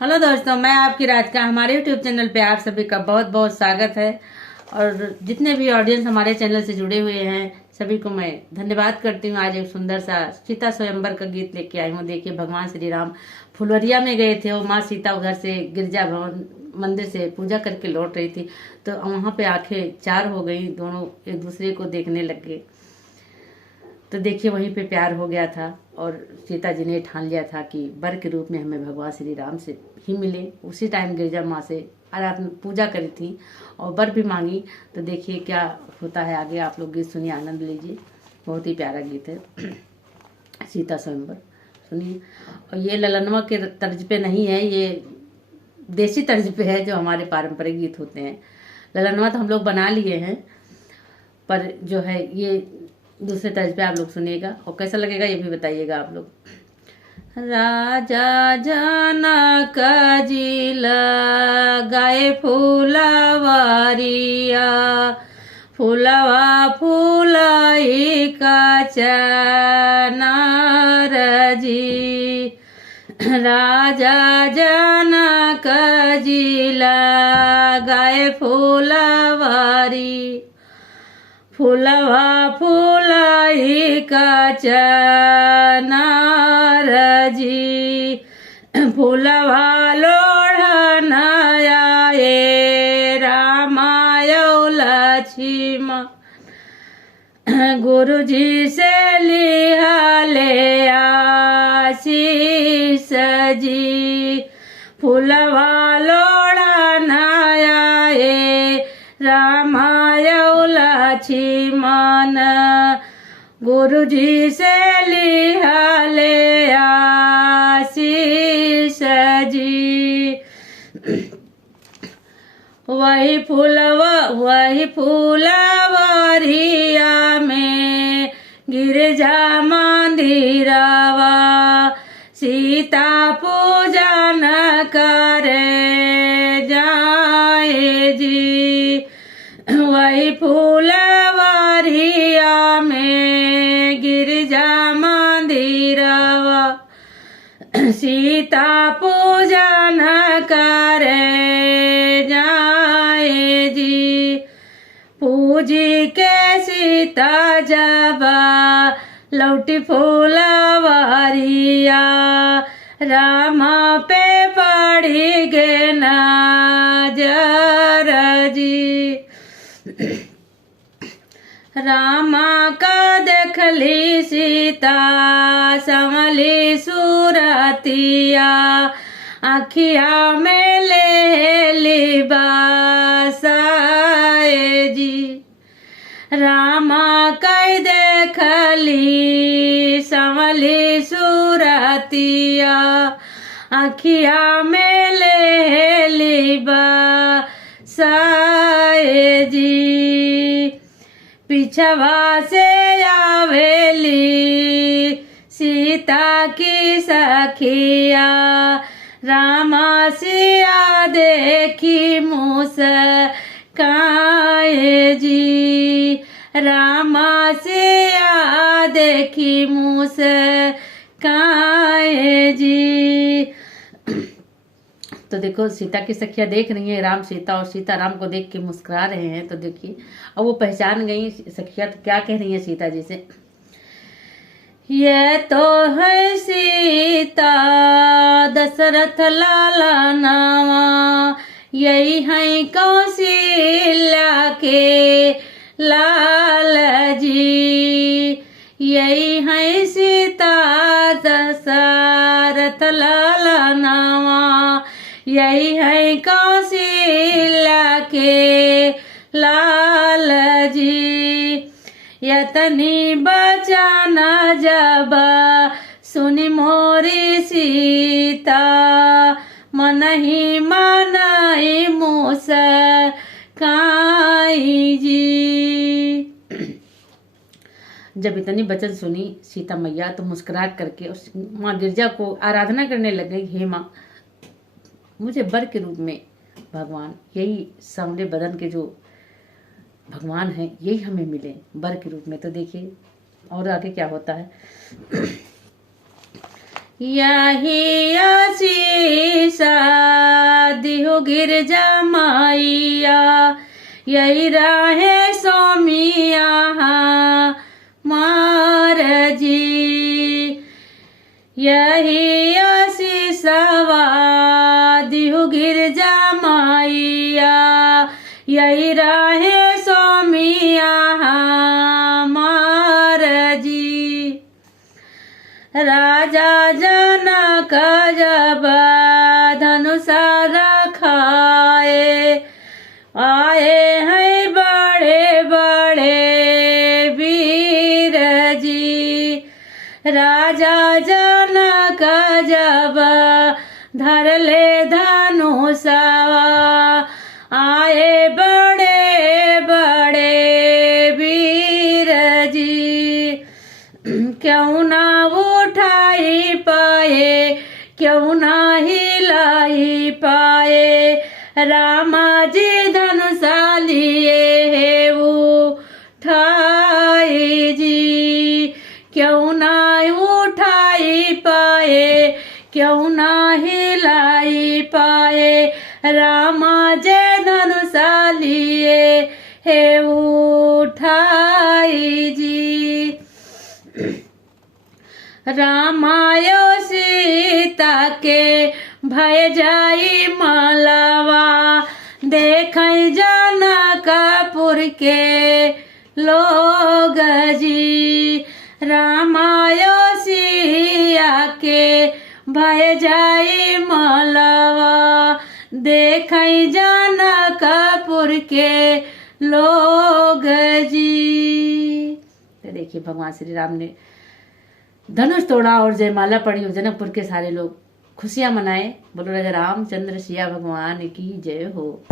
Hello दोस्तों, मैं आपकी राधिका। हमारे यूट्यूब चैनल पे आप सभी का बहुत बहुत स्वागत है। और जितने भी ऑडियंस हमारे चैनल से जुड़े हुए हैं सभी को मैं धन्यवाद करती हूँ। आज एक सुंदर सा सीता स्वयंवर का गीत लेके आई हूँ। देखिए, भगवान श्री राम फुलवरिया में गए थे और माँ सीता उधर से गिरजा भवन मंदिर से पूजा करके लौट रही थी, तो वहां पे आंखें चार हो गई, दोनों एक दूसरे को देखने लग गए। तो देखिए, वहीं पे प्यार हो गया था और सीता जी ने ठान लिया था कि वर के रूप में हमें भगवान श्री राम से ही मिले। उसी टाइम गिरजा माँ से आराधना पूजा करी थी और वर भी मांगी। तो देखिए क्या होता है आगे, आप लोग गीत सुनिए, आनंद लीजिए। बहुत ही प्यारा गीत है सीता स्वयंवर, सुनिए। और ये ललनवा के तर्ज पे नहीं है, ये देसी तर्ज पे है, जो हमारे पारंपरिक गीत होते हैं। ललनवा तो हम लोग बना लिए हैं, पर जो है ये दूसरे तर्ज पे आप लोग सुनिएगा और कैसा लगेगा ये भी बताइएगा आप लोग। राजा जनक जी लगाए फूलवारिया, फूलवा फूलाई का चनार जी। राजा जनक जी लगाए फूलवारी, फूलवा फूलाई का चनार जी। फूलवा लोढ़न आए रामायो लक्ष्मण, गुरु जी से लिहा ले आशीष जी। फूलवा लोढ़न आए रामायो लक्ष्मण, गुरु जी से लिहा ले आशीष जी। वही फूलवरिया में गिरजा मंदिरवा, सीता पूजन करे जाए जी। वही फूलवरिया में गिरजा मंदिरवा, सीता पूजन करे जाए जी। पूजी के सीता जबा लौटी फूलवरिया, रामा पे पड़ी गे नजर जी। रामा का देखली सीता संवली सूरतिया, आखिया में ले ली बासाए जी। रामा कई देखली संवली सूरतिया, आखिया में ले ली बासाए जी। पिछवा से आवेली सीता की सखिया, रामा सिया देखी मुस्काए जी। रामा सिया देखी मुस्काए जी। तो देखो, सीता की सखिया देख रही है राम सीता, और सीता राम को देख के मुस्कुरा रहे हैं। तो देखिए, अब वो पहचान गई सखिया, तो क्या कह रही है सीता जी से। ये तो है सीता दशरथ लाला नावा, यही है कौशल्या के लाल जी। यही है सीता दशरथ लाला नावा, यही है कौशल्या के लाल जी। यतनी बचाना जब सुनी मोरी सीता, मन ही मनाई मुस्काई जी। जब इतनी वचन सुनी सीता मैया तो मुस्कुरा करके माँ गिरजा को आराधना करने लग गई। हे माँ, मुझे वर के रूप में भगवान, यही सांवले बदन के जो भगवान हैं, यही हमें मिले वर के रूप में। तो देखिए और आगे क्या होता है। यही आशीष गिरजा मैया यही रहे सोमिया मार जी यही आशीषवा दिहु गिरजा मैया यही रहे सोमिया मार जी राजा जनक जब धनुषा रखाए आए हैं बड़े बड़े वीर जी राजा जनक जब धर ले धनुषवा आए बड़े बड़े वीर जी क्यों ना उठाई पाए क्यों ना हिलाई पाए रामा जी धनुषा लिए उठाई जी क्यों ना उठाई पाए क्यों ना हिलाई पाए रामा जी धनुषा लिए है उठाई जी रामायो सीता के भय जाई मालावा देख जनकपुर के लोग जी रामायो सिया के भय जाई मालावा देख जनकपुर के लोग जी। तो देखिए भगवान श्री राम ने धनुष तोड़ा और जयमाला पड़ी और जनकपुर के सारे लोग खुशियां मनाए। बोलो राजा रामचंद्र सिया भगवान की जय हो।